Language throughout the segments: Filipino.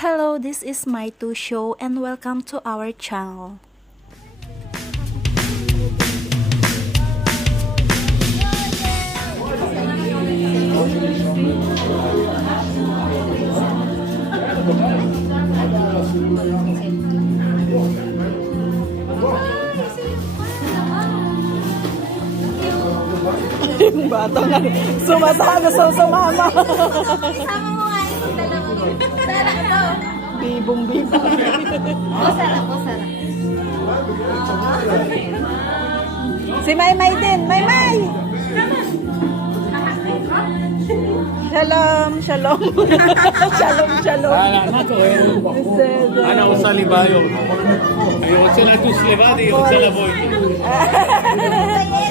Hello, this is my two show and welcome to our channel. Yung bata nga sumasama sa sumama. Isama mo nga yung dalawang. Sarap to. Bibong-bibong. Sarap po, sarap. Si Maymay din. Maymay! Shalom, shalom. Shalom, shalom. אני רוצה לי בעיות. אני רוצה לטוס לבד, היא רוצה לבוא איתי.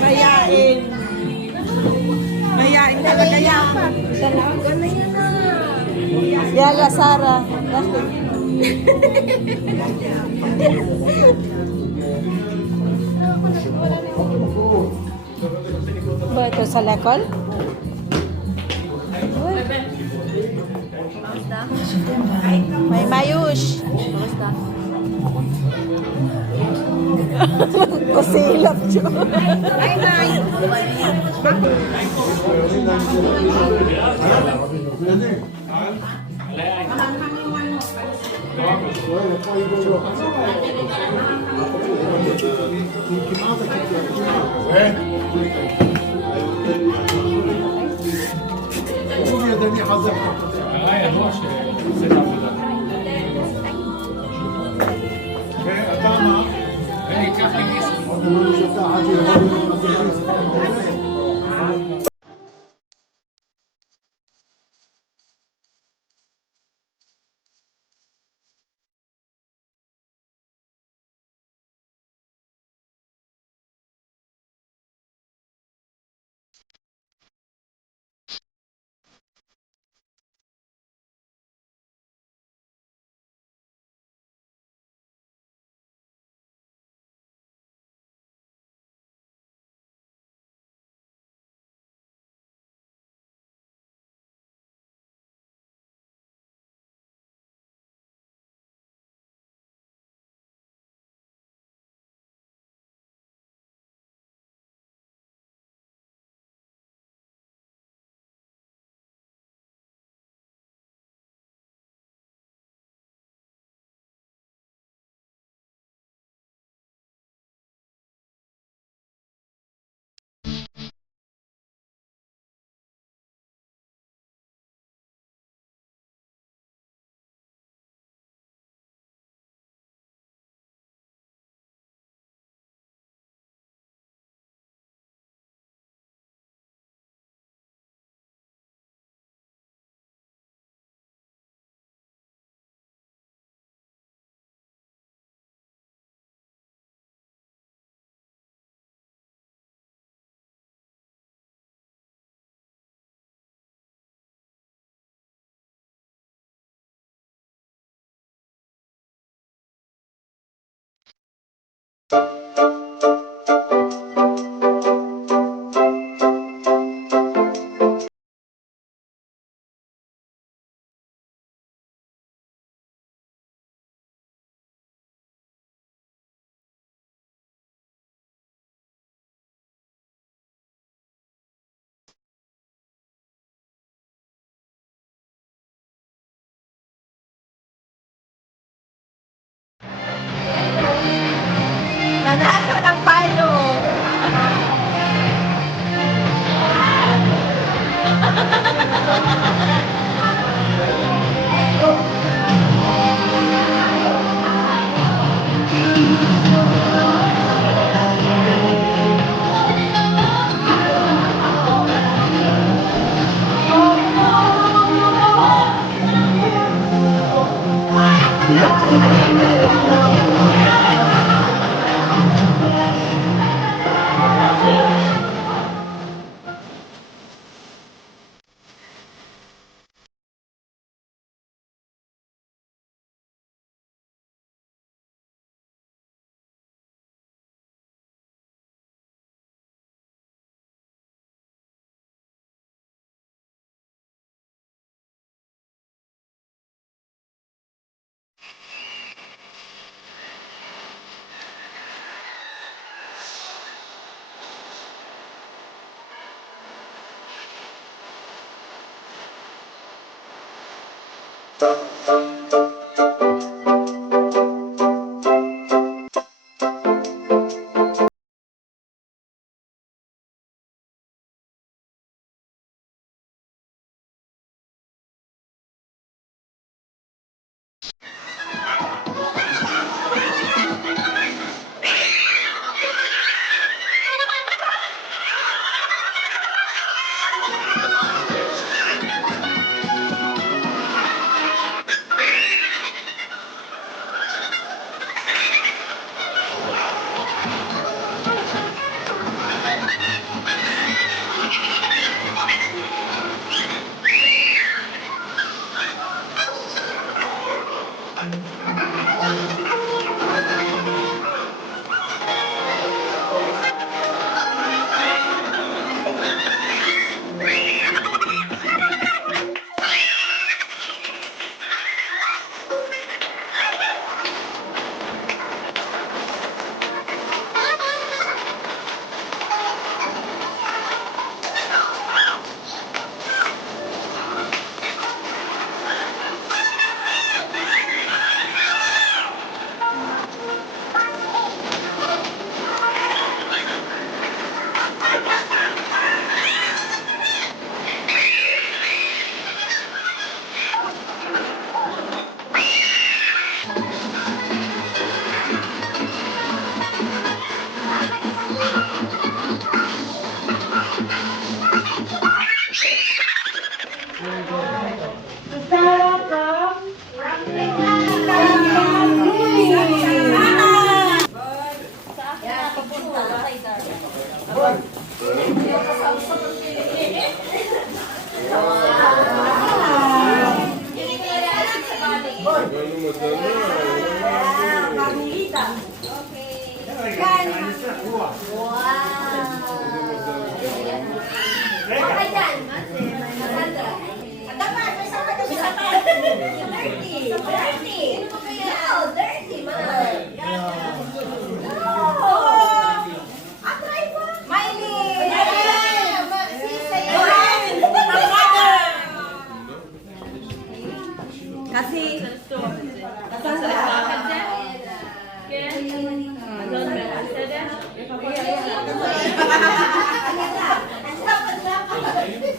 Mayain. Mayain talaga yapa. Yala, Sara. Ba ito sa lakol? May mayush. Kusilap siya. Ay, nay. ידוע שעושה את העבודה. ואתה מה? וניקח לי כסף.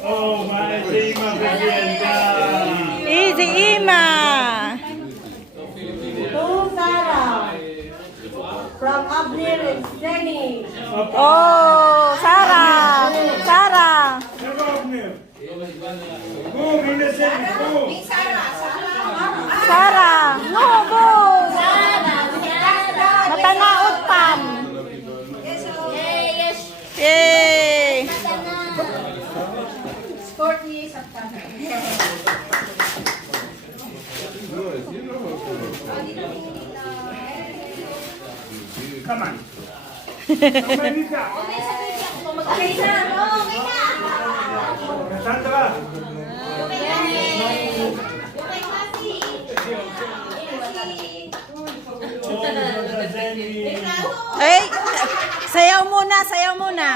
Oh, my Ima Presidenta. Easy, Ima. To Sarah from Abner and Jenny. Oh, Sarah. Sarah. Never open. Move, innocent, move. Sarah. No, go. Matanaot pam. Yay. Come on. America. Sandra. Ay, sayaw muna, sayaw muna.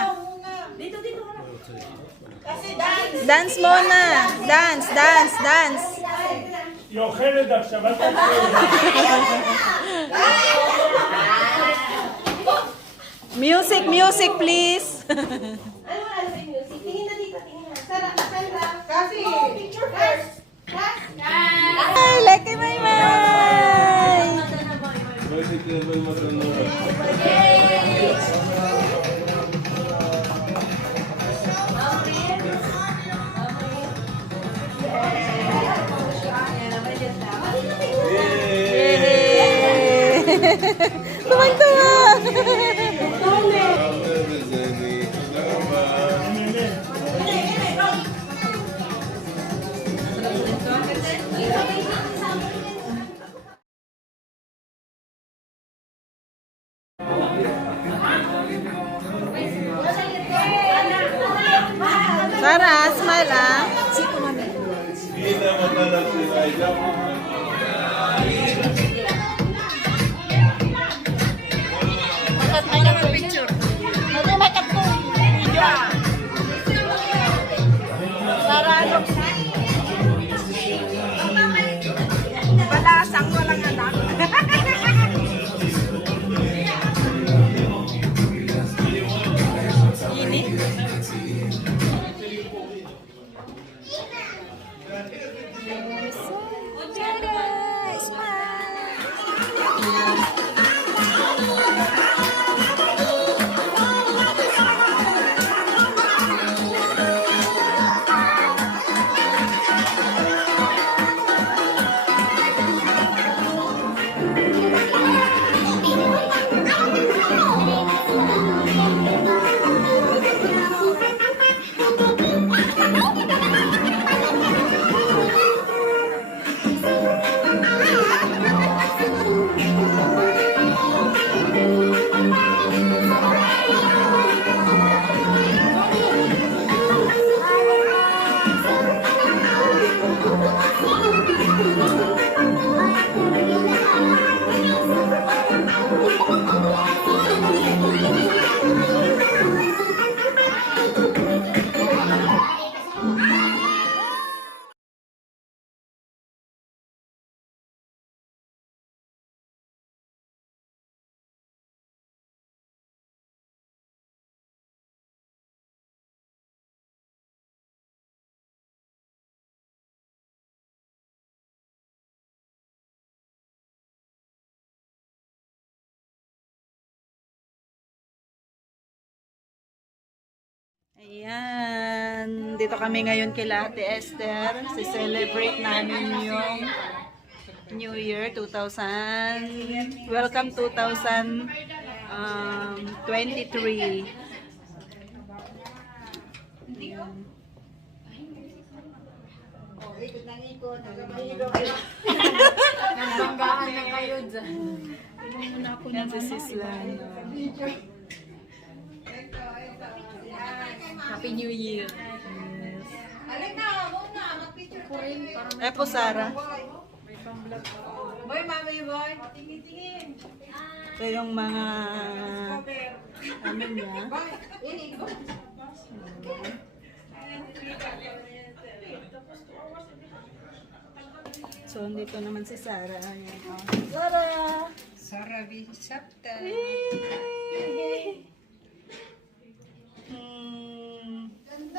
Dance muna. Dance, dance, dance. יוכלת עכשיו, אל תתחיל. Music, music, please. Ay, Lucky Maymay. Tuwang-tuwa. Sarah, smile ah. Ayan, dito kami ngayon kila Ate Esther. Si-celebrate namin yung New Year 2000. Welcome 2023. Nagbanggaan na kayo dyan. Yan si Sislan. Happy New Year. Eh po, Sarah. Boy, mami, boy. Ito yung mga ano niya. So, dito naman si Sarah. Ayan, oh. Sarah! Sarah Bisapta.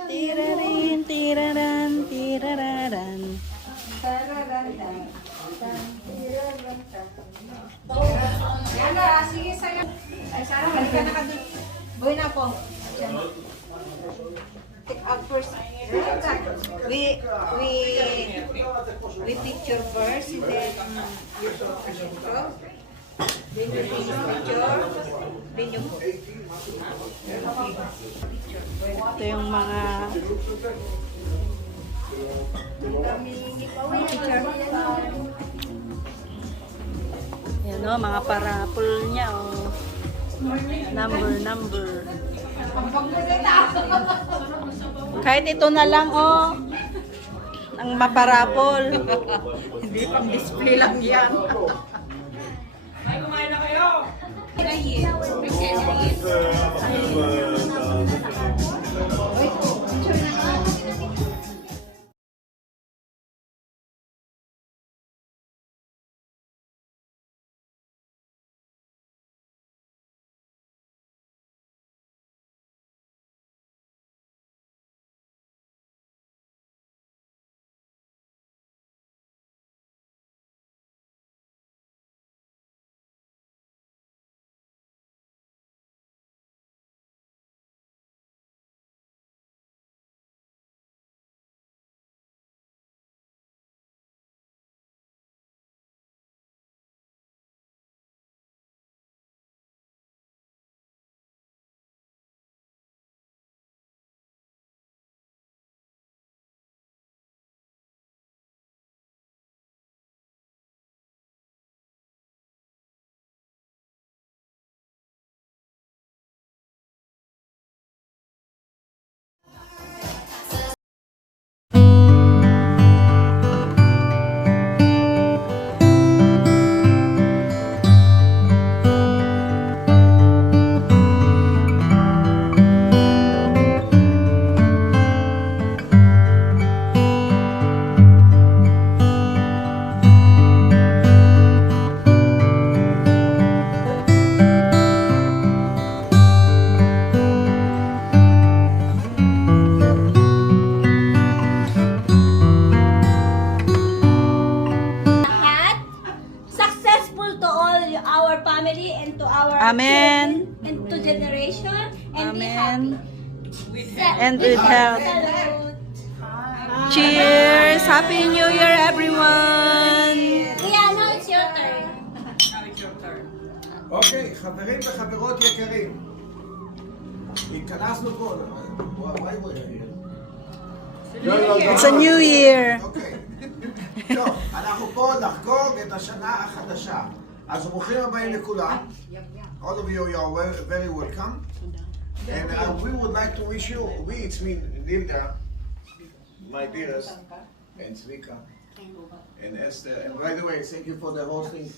Tirarin, tiraran, tirararan. Yan na, sige sa'yo. Ay, Sarah, halika na ka dun. Boy na po. Take up first. We picture first, and then you go again. So, then you finish picture, then you go. Ito yung mga yan o, mga parapol niya o. Number. Kahit ito na lang o. Ang maparapol. Hindi pang display lang yan. family and to our Amen. children and to generation and be Amen. happy. And with health. Salute. Cheers! Happy New Year, everyone! Kuya, now it's your turn. אוקיי, חברים וחברות יקרים, התכנסנו פה, why were you here? It's a new year. אוקיי, טוב, אנחנו פה לחגוג את השנה החדשה. אז ברוכים הבאים לכולם. All of you are very welcome. And we would like to wish you, it's me, Linda, my dearest, and Zvika, and Esther. And by the way, thank you for the hosting.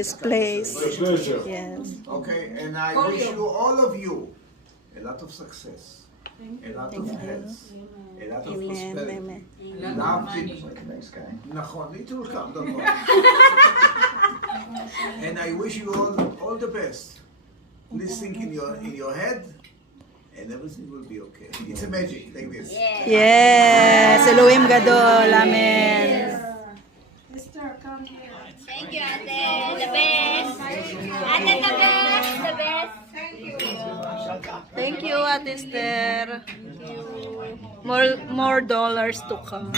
This place. Pleasure. Yes. Okay, and I wish you, all of you, a lot of success, a lot of health, a lot of Amen. prosperity. Amen. Love נכון, it will come, don't worry. And I wish you all the best. Please think in your head, and everything will be okay. It's a magic, like this. Yes. Elohim Gadol. Amen. Thank you, Ate. The best. Ate, the best. The best. Thank you, Ate Esther. More dollars to come.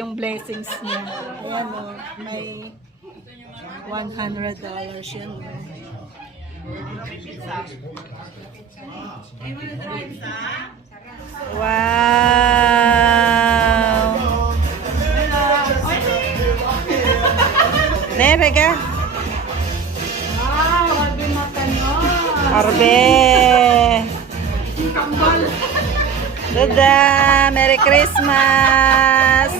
Yung blessings niya. Ayan o, may $100 yun. Wow! Nere ka? Arbe! Duda! Merry Christmas!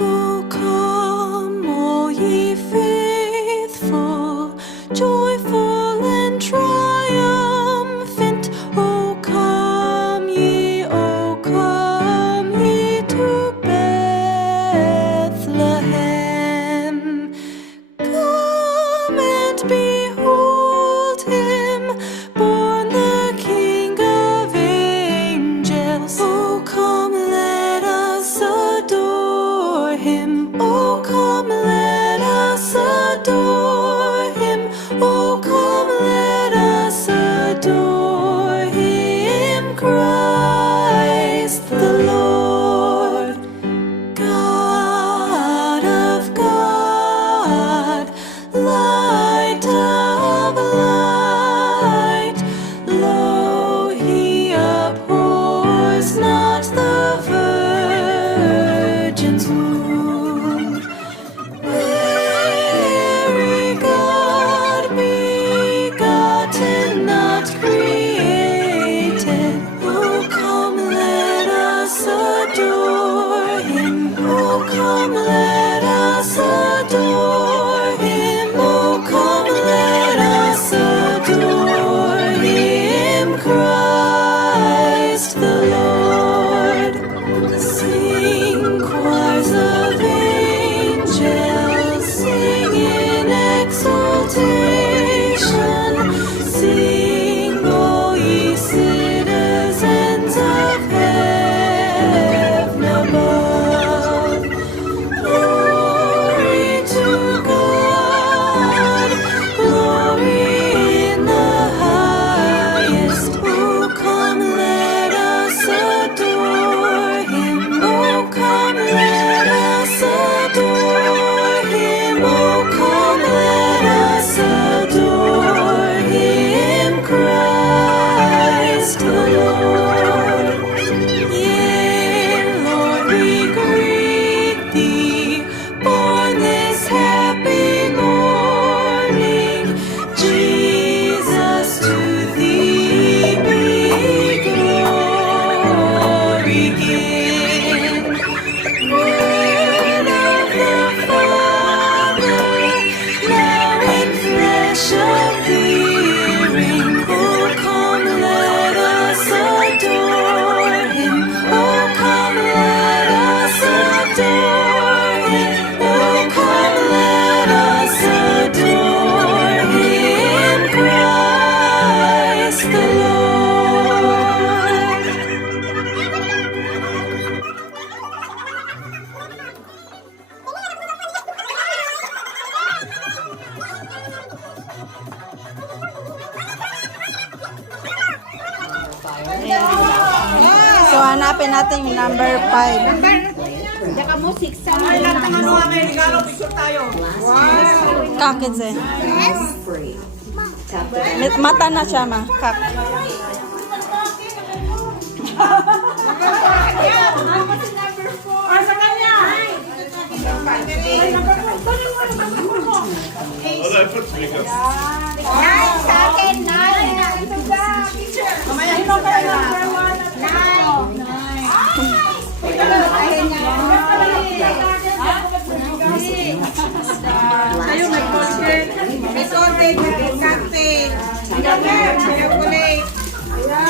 O come, all ye faithful, joyful and triumphant. O come ye to Bethlehem. Come and behold him, born the King of angels. O come, let hanapin natin yung number 5. Number, saka mo 6 sa Kakit eh. Mata na siya ma. Kak. Yan, sa akin, 9.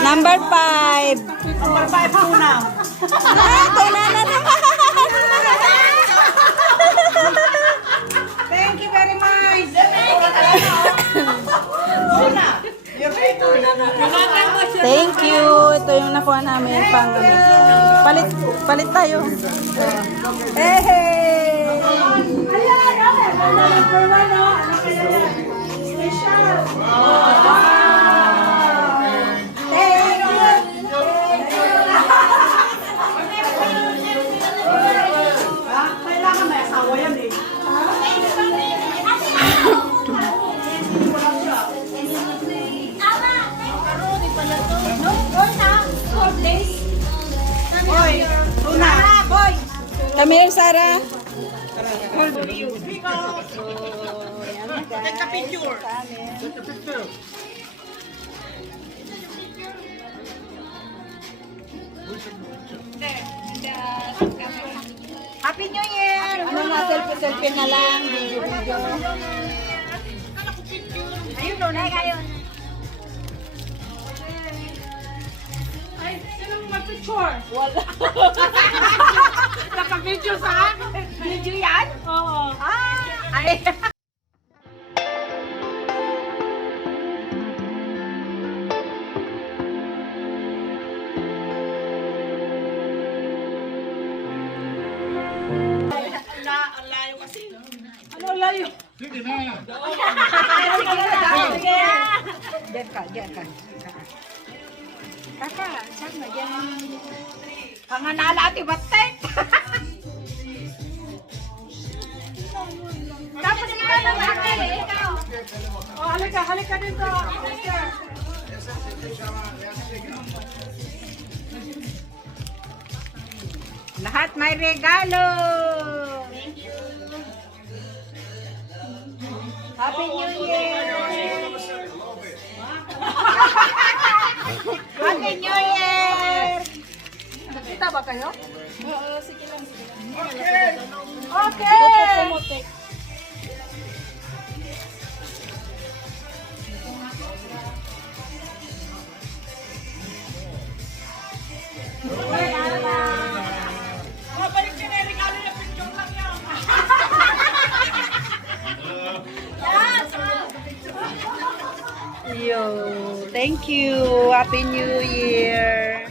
Number 5. Number 5 muna. Ito na naman. Thank you very much. Thank you. Ito yung nakuha namin pang palit tayo. Hey! Come here, Sarah. Take a picture. Happy New Year! Ano na, selfie na lang. Video. Ayun doon, ayun. Naka-video sa akin. Video yan? Oo. Ay. Diyan ka. Kaka, saan na dyan? Panganala ati batek. Tapos ikaw na bakit? Ikaw. Oh, halika dito. Lahat may regalo. Happy New Year! Happy New Year! Nakita ba kayo? Okay! Yo, thank you. Happy New Year.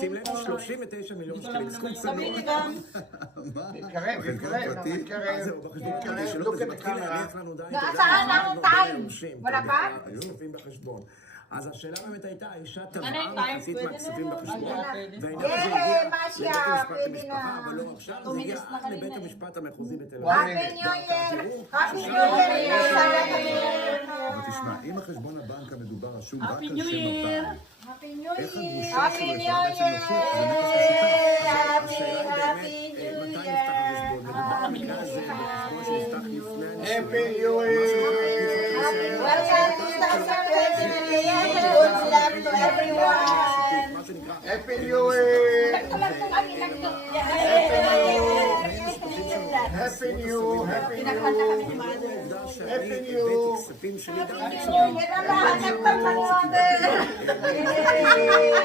שים לב, 39 מיליון שקלים, סכום צנוע. מתקרב. זהו, בחשבון פרטי שלו, וזה מתחיל להריח לנו די. Saan ang time? Wala pa? היו כספים בחשבון. אז השאלה באמת הייתה, האישה תבעה מחצית מהכספים בחשבון, והעניין הזה הגיע לבית המשפט למשפחה, אבל לא עכשיו, זה הגיע עד לבית המשפט המחוזי בתל אביב. Happy New Year! Happy New Year! אבל תשמע, אם החשבון הבנק המדובר רשום רק על שם הבנק, איך הגרושה Happy שלו New יכולה בעצם להוכיח? זה נכס משותף. השאלה היא באמת, מתי נפתח החשבון? מדובר במקרה הזה בחשבון שנפתח לפני Happy New Year! Welcome to 2023. Good luck to everyone. מה שנקרא, Happy New Year! Happy New העובדה שאני הבאתי כספים שלי גם Thank you.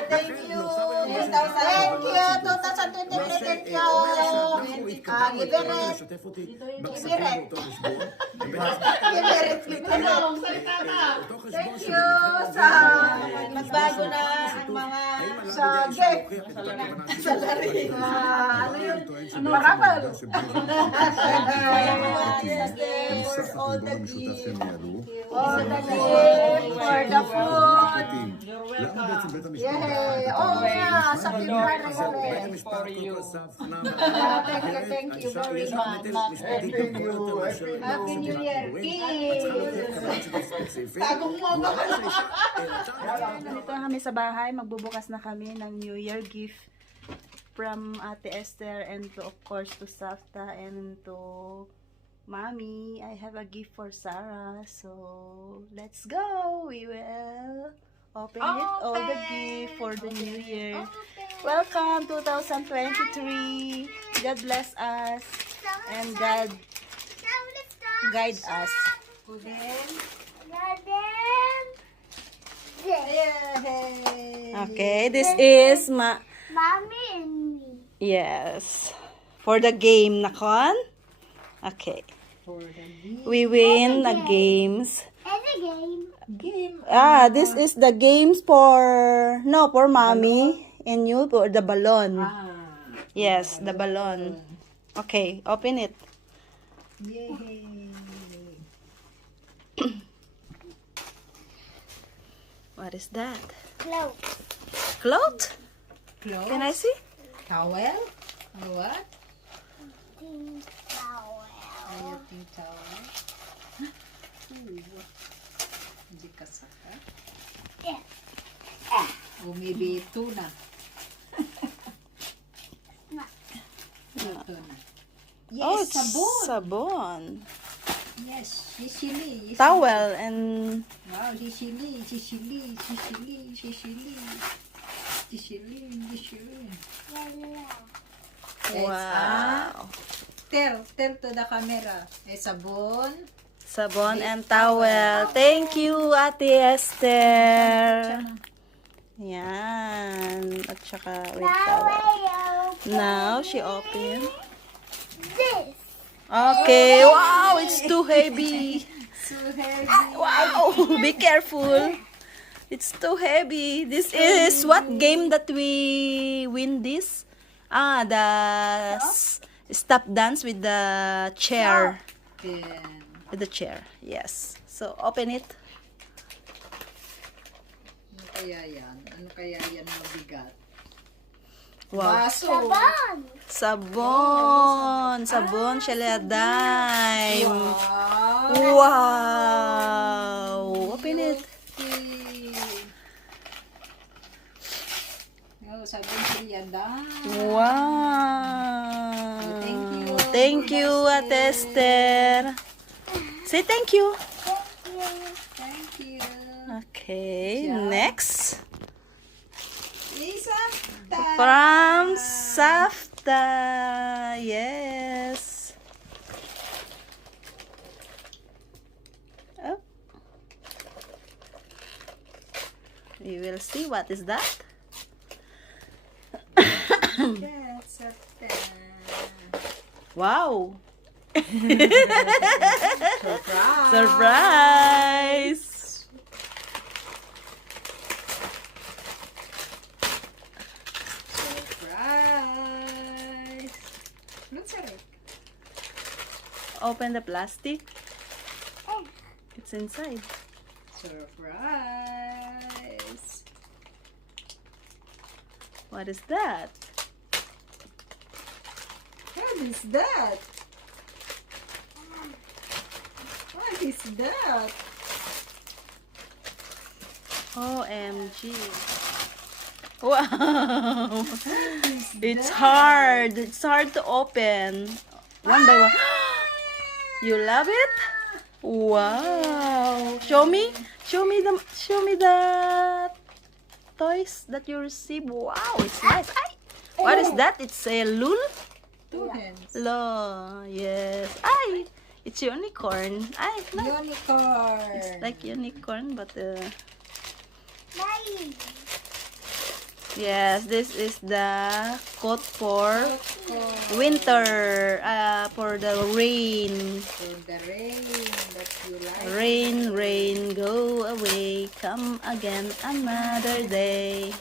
Thank you, 2023. Thank you. Giberet. לשתף אותי בכספים באותו חשבון. Giberet. אותו חשבון Thank you sa magbago na ang mga האם עלה Sa בדעתך gift. להוכיח את הכוונה שלי? Ano yun? טוען Marabal. מסך החשבון המשותף שהם ניהלו. For the gift, for the food. למה בעצם בית המשפט? Yeah. Oo nga, sa February בית kami. המשפט קודם כל עשה הבחנה Thank you very יש much. נטל משפטית הרבה יותר מאשר Happy New Year, את צריכה להוכיח קבלת ספציפית. Nandito na kami sa bahay. Magbubukas na kami ng New Year gift from Ate Esther and to, of course, to Safta and to Mommy. I have a gift for Sarah. So, let's go. We will open it, all the gift for the New Year. Welcome 2023. God bless us and God guide us. Okay, this is Mommy and me. yes, for the game na kon. Okay. We win the games. It's a game. This is the games for mommy and you for the balloon. Yes, the balloon. Okay, open it. What is that? Clothes. Cloth? Clothes? Can I see? Towel? Or what? Towel. Ayating towel. Hindi ka saka? Yeah. Or maybe tuna. Tuna. Yes, it's sabon. sabon. Yes, sisili. Towel and Wow, sisili. wow. Tell to the camera. Sabon. Sabon and towel. Thank you, Ate Esther. Yan. At saka with towel. Now, she opened. This. Okay. Wow, it's too heavy. So heavy. Wow, be careful. It's too heavy. This is what game that we win this? The stop dance with the chair. Then, With the chair. Yes. So, open it. ano kaya yan? Ano kaya yan mabigat? Wow. Baso. Sabon. Sabon. Sabon, Sheliaday. Wow. Wow. Open it. Sabon siya dan. Wow. Thank you. Thank you, Ate Esther. Say thank you. Thank you. Okay, Yeah. next. Safta. From Safta. Yes. Oh. We will see what is that. That's Safta. Wow. Surprise. Surprise. Surprise. Looks at it. Open the plastic. It's inside. Surprise. What is that? What is that? What is that? OMG. Wow. It's hard. It's hard to open. One by one. You love it? Wow. Show me the toys that you receive. Wow, it's nice. Ay! What is that? It's a lul? Two hands. Lo, yes. Ay, it's unicorn. Ay, no. Unicorn. It's like unicorn, but Daddy. yes, this is the coat for winter. For the rain. For the rain that you like. Rain, rain, go away. Come again another day.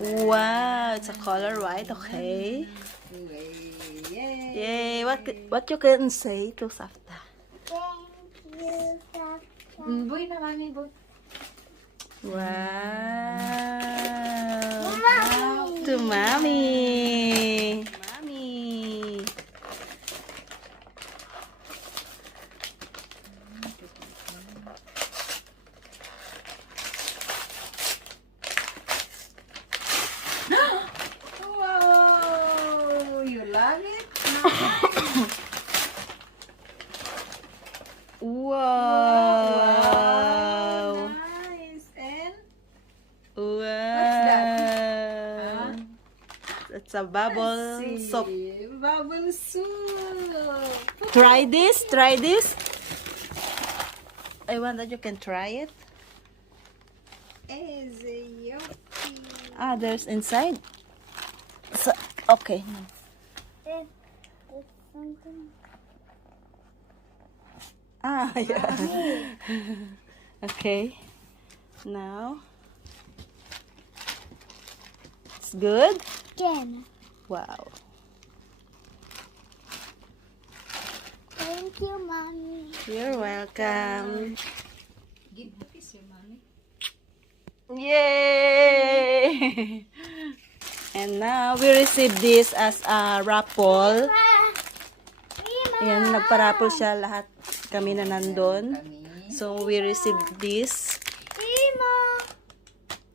Wow, it's a color white, okay. Yay! Yay, what you can say to Safta? Boy na, mami, boy. Wow. To mommy. Mommy. Wow! You love it? Wow. Nice. And Wow. It's a bubble see, soap. bubble soup. Try this. Try this. I want that you can try it. Is a yummy. Ah, there's inside. So, okay. Ah, yeah. Okay. Now. It's good? Again. Wow. Thank you, Mommy. You're welcome. Give a kiss, your mommy. Yay! And now we receive this as a raffle. Ayan, nagpa-raffle siya lahat kami na nandun. So we receive this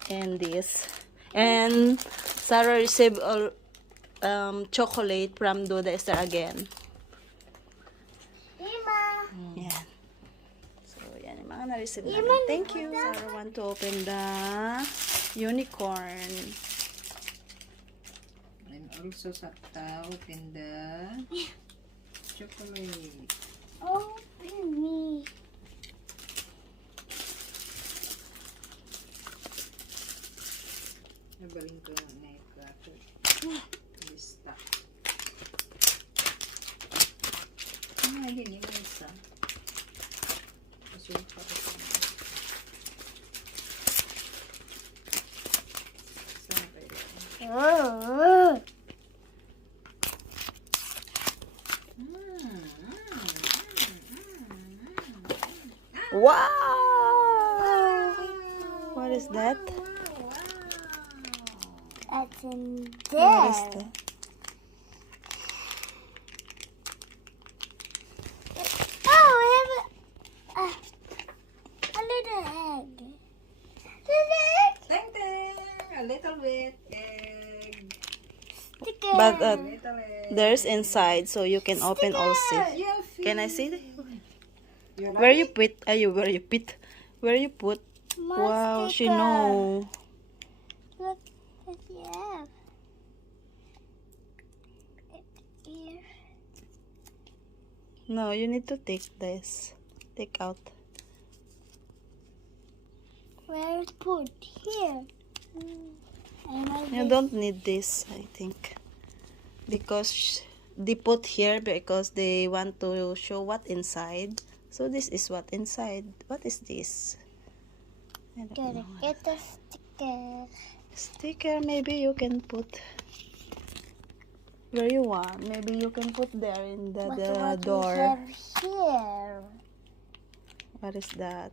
and this. And Sarah received all chocolate from Duda Esther again. Yan. So yan yung mga na-receive namin. Thank you. Sarah want to open the unicorn. And also Sakta open the chocolate. Open me. Nabaling ko na ito. Lista. Hindi yung isa. Kasi pa ito. Saan pa ito? Wow! What is that? That's in What is there. that? Oh, we have a little egg. Little egg. Teng teng! A little bit egg. Sticker. But Little egg. there's inside, so you can open also. Yeah, Can I see? You like Where you put? Where you put? Where you put? More Wow, she sticker. know. Look at the egg. Here. No, you need to take this. Take out. Where it's put? Here. I like You this. don't need this, I think, because they put here because they want to show what inside. So this is what inside. What is this? I don't Gotta know. get the sticker. Sticker. Maybe you can put where you want. Maybe you can put there in the What we door. have here? What is that?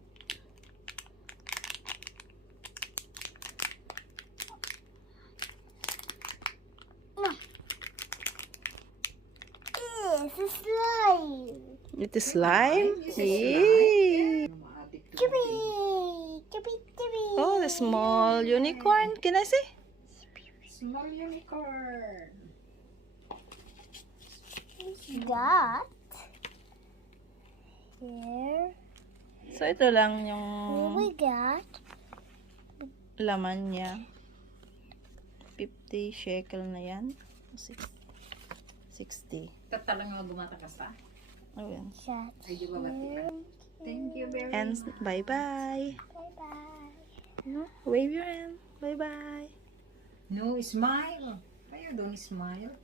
It's a slime. It is slime. This is Yay. Chippy. Chippy, chippy. Oh, the small unicorn. Can I see? small unicorn. Got here. So ito lang What yung we got? laman niya. 50 shekel na yan. 60. Tatalang mga bumata ka sa. Oh, yan. Shot. Ay, di ba batila? Thank you very And much. bye-bye. Bye-bye. Wave your hand. Bye-bye. No, smile. Why you don't smile?